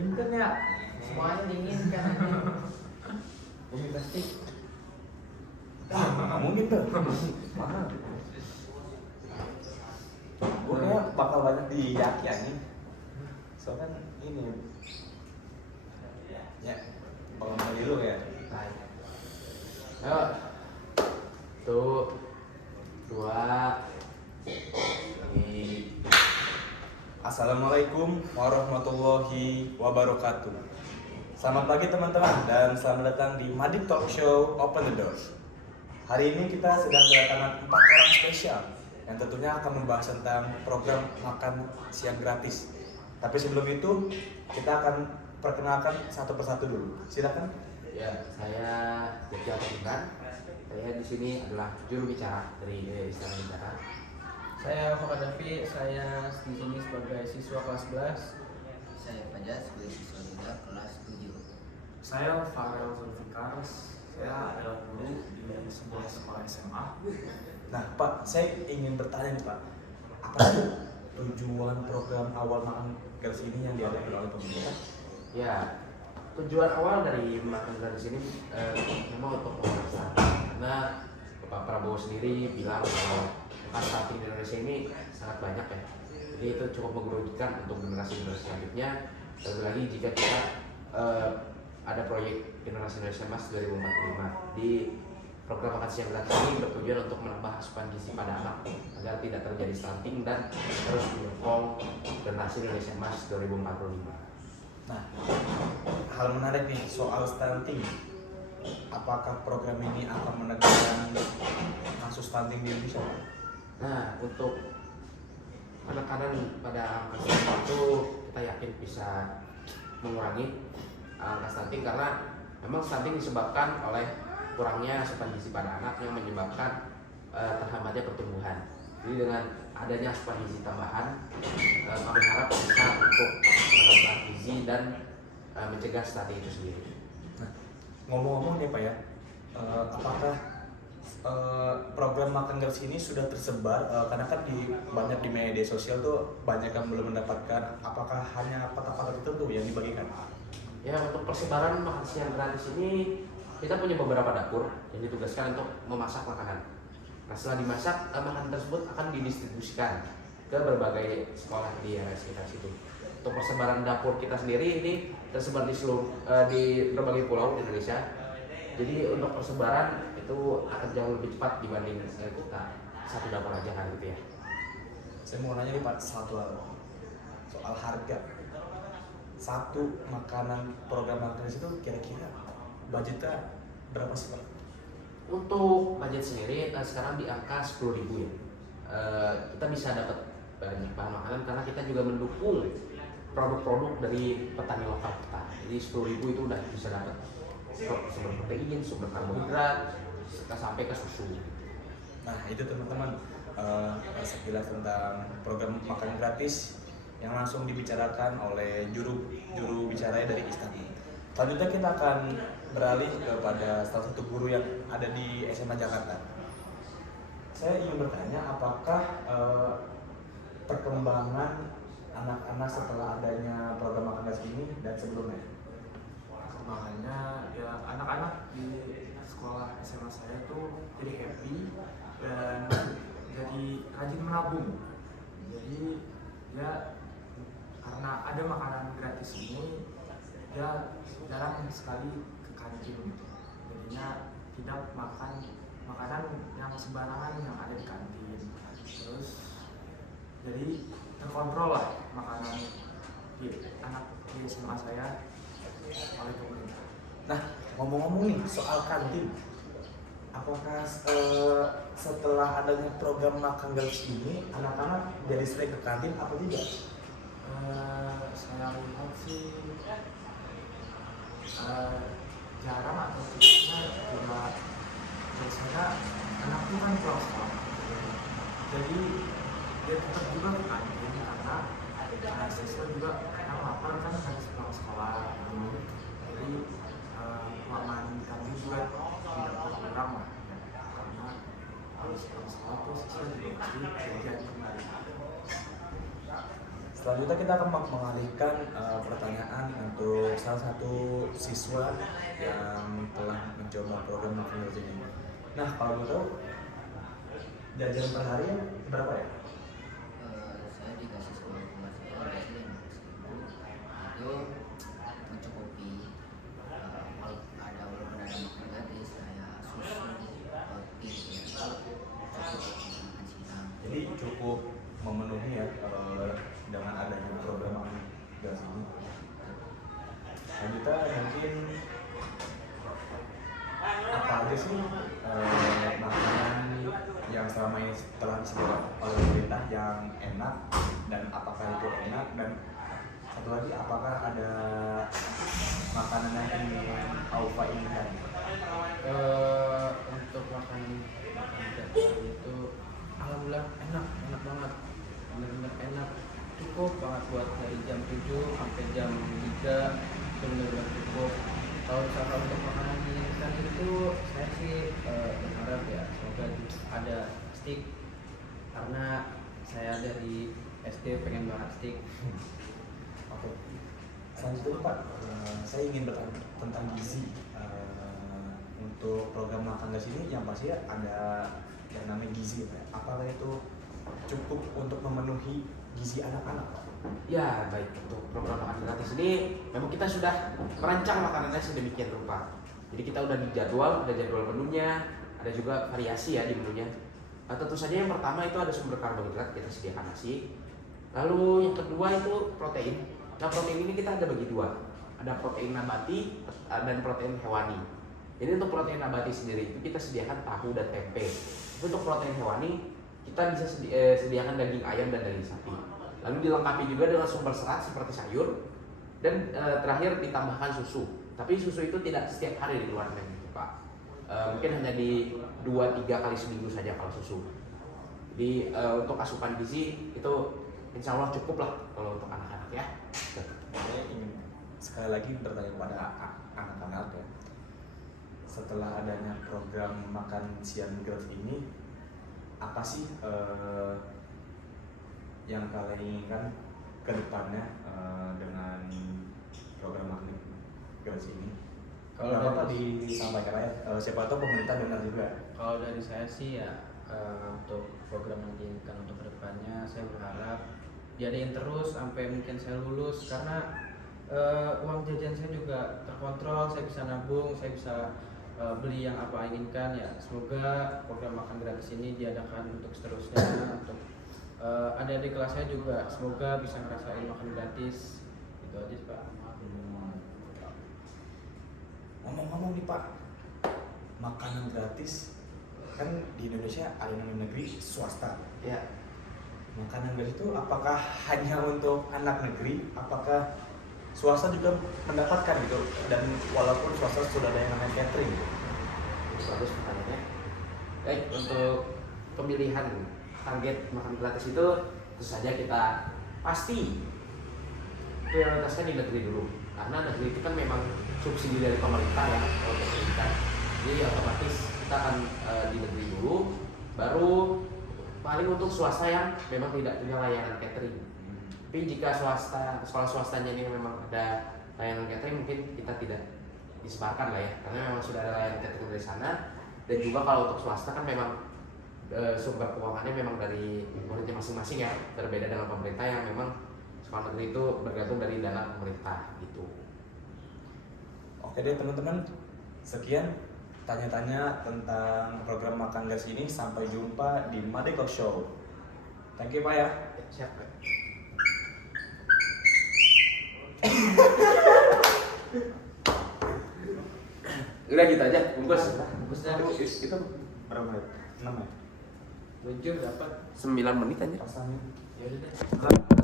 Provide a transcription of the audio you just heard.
dingin kan ya, semuanya dingin kan. Bumi plastik. Mungkin tuh. Mahal. Gue kayak bakal banyak di Yaki nih. Soalnya ini ya bakal beli lu ya. Ayo. Tuh. Dua. Assalamualaikum warahmatullahi wabarakatuh. Selamat pagi teman-teman dan selamat datang di Madib Talk Show Open the Doors. Hari ini kita sedang kedatangan 4 orang spesial yang tentunya akan membahas tentang program makan siang gratis. Tapi sebelum itu kita akan perkenalkan satu persatu dulu. Silakan. Ya, saya Jaki Alpinkan. Saya di sini adalah juru bicara dari Istana Bicara. Saya Muhammad Davi, saya di sini sebagai siswa kelas 11. Saya Fajar sebagai siswa juga kelas 7. Saya Farel Zulfikar, saya adalah guru di sebuah sekolah SMA. Nah Pak, saya ingin bertanya nih Pak, apa sih tujuan program awal makan gratis ini yang diadakan oleh pemerintah? Ya, tujuan awal dari makan gratis ini memang untuk pemanasan. Karena Pak Prabowo sendiri bilang bahwa makan stunting di Indonesia ini sangat banyak ya. Jadi itu cukup menggerugikan untuk generasi-generasi selanjutnya. Terlebih lagi jika kita ada proyek Generasi Indonesia Emas 2045 di program makan siang gratis ini bertujuan untuk menambah asupan gizi pada anak agar tidak terjadi stunting dan terus mendukung Generasi Indonesia Emas 2045. Nah, hal menarik nih soal stunting. Apakah program ini akan menegakkan kasus stunting di Indonesia? Nah, untuk penekanan pada angka stunting itu kita yakin bisa mengurangi angka stunting karena memang stunting disebabkan oleh kurangnya asupan gizi pada anak yang menyebabkan terhambatnya pertumbuhan. Jadi dengan adanya asupan gizi tambahan, kami harap bisa untuk menambah gizi dan mencegah stunting itu sendiri. Nah, ngomong-ngomong nih Pak ya, apakah program makan gratis ini sudah tersebar? Karena kan banyak di media sosial tuh banyak yang belum mendapatkan. Apakah hanya paket-paket tertentu yang dibagikan? Ya, untuk persebaran makan siang gratis ini kita punya beberapa dapur yang ditugaskan untuk memasak makanan. Nah, setelah dimasak, makanan tersebut akan didistribusikan ke berbagai sekolah di area sekitar situ. Untuk persebaran dapur kita sendiri ini tersebar di di berbagai pulau di Indonesia. Jadi untuk persebaran itu akan jauh lebih cepat dibanding kita satu dapur aja kan gitu ya. Saya mau nanya nih Pak, satu hal soal harga. Satu makanan program makan gratis itu kira-kira budgetnya berapa sih Pak? Untuk budget sendiri sekarang di angka 10.000 ya. Kita bisa dapat banyak bahan makanan karena kita juga mendukung produk-produk dari petani lokal kita. Jadi 10.000 itu udah bisa dapat sumber protein, sumber karbohidrat, sampai ke susu. Nah itu teman-teman sekilas tentang program makan gratis yang langsung dibicarakan oleh juru bicara dari Istana. Selanjutnya kita akan beralih kepada salah satu guru yang ada di SMA Jakarta. Saya ingin bertanya apakah perkembangan anak-anak setelah adanya program makan gratis ini dan sebelumnya? Makanya ya anak-anak di sekolah SMA saya tuh jadi happy dan jadi rajin menabung. Jadi ya karena ada makanan gratis ini ya jarang sekali ke kantin gitu. Jadinya tidak makan makanan yang sembarangan yang ada di kantin. Terus jadi terkontrol lah makanan di anak di SMA saya oleh pemerintah. Nah ngomong-ngomong nih soal kantin, apakah setelah adanya program makan gratis ini anak-anak jadi sering ke kantin atau tidak? Saya lihat sih jarang atau tidaknya juga biasanya anak itu kan pulang sekolah, jadi dia tetap juga ke kantin karena siswa juga kadang lapar kan harus pulang sekolah, jadi kelamaan di kantin juga tidak berkurang lah ya. Karena habis pulang sekolah tuh siswa juga pasti jajan kembali. Selanjutnya kita akan mengalihkan pertanyaan untuk salah satu siswa yang telah mencoba program makan gratis ini. Nah, kalau mau tahu jajan per hari berapa ya? Saya dikasih sama teman saya biasanya 15.000 itu mencukupi. Kalau ada walaupun ada makan gratis saya susu roti itu cukup makan siang. Jadi cukup memenuhi ya dengan adanya program makan gratis ini. Selanjutnya mungkin apa aja sih makanan yang selama ini telah disediakan oleh pemerintah yang enak, dan apakah itu enak, dan satu lagi apakah ada makanan yang ingin Aufa inginkan? Untuk makan gratis itu alhamdulillah enak banget, bener-bener enak, cukup banget buat dari jam 7 sampai jam 3 bener-bener cukup. Kalau misalkan untuk makanan instan itu saya sih berharap ya semoga ada stick, karena saya dari SD pengen banget stick. Oke. Selanjutnya Pak, saya ingin bertanya tentang gizi. Untuk program makan gratis ini yang pasti ada yang namanya gizi, Pak. Apakah itu cukup untuk memenuhi gizi anak-anak, Pak? Ya baik, untuk program makan gratis ini memang kita sudah merancang makanannya sedemikian rupa. Jadi kita udah dijadwal, ada jadwal menunya, ada juga variasi ya di menunya. Tentu saja yang pertama itu ada sumber karbohidrat, kita sediakan nasi. Lalu yang kedua itu protein. Nah protein ini kita ada bagi dua, ada protein nabati dan protein hewani. Jadi untuk protein nabati sendiri itu kita sediakan tahu dan tempe. Tapi untuk protein hewani kita bisa sediakan daging ayam dan daging sapi. Lalu dilengkapi juga dengan sumber serat seperti sayur, dan terakhir ditambahkan susu. Tapi susu itu tidak setiap hari dikeluarkan gitu Pak. Mungkin hanya di 2-3 kali seminggu saja kalau susu. Jadi untuk asupan gizi itu insya Allah cukup lah kalau untuk anak-anak ya. Saya ingin sekali lagi bertanya kepada anak-anak ya. Setelah adanya program makan siang gratis ini, apa sih yang kalian inginkan ke depannya dengan program makan gratis ini? Kalau Kalau apa dari- disampaikan aja, siapa tahu pemerintah dengar juga. Kalau dari saya sih ya untuk program yang diinginkan untuk kedepannya saya berharap diadain terus sampai mungkin saya lulus, karena uang jajan saya juga terkontrol, saya bisa nabung, saya bisa beli yang apa inginkan ya. Semoga program makan gratis ini diadakan untuk seterusnya, untuk adik-adik kelas saya juga semoga bisa ngerasain makan gratis. Itu aja sih, Pak. Ngomong-ngomong nih Pak, makanan gratis kan di Indonesia ada yang negeri swasta. Ya, Makanan gratis itu apakah hanya untuk anak negeri? Apakah swasta juga mendapatkan gitu? Dan walaupun swasta sudah ada yang namanya catering. bagus pertanyaannya. Baik, untuk pemilihan target makan gratis itu tentu saja kita pasti prioritaskan di negeri dulu, karena negeri itu kan memang subsidi dari pemerintah ya untuk pendidikan. Jadi otomatis kita akan di negeri dulu, baru paling untuk swasta yang memang tidak punya layanan catering. Tapi jika sekolah swastanya ini memang ada layanan catering, mungkin kita tidak disebarkan lah ya, karena memang sudah ada layanan catering dari sana. Dan juga kalau untuk swasta kan memang sumber keuangannya memang dari muridnya masing-masing ya, berbeda dengan pemerintah yang memang sekolah negeri itu bergantung dari dana pemerintah gitu. Oke deh teman-teman, sekian tanya-tanya tentang program makan gratis ini. Sampai jumpa di Madiko Show. Thank you Pak ya. Siap Pak. Udah gitu aja, bungkus. Itu berapa menit? 6 ya? 7 dapat 9 menit aja. Pasangnya. ya udah deh.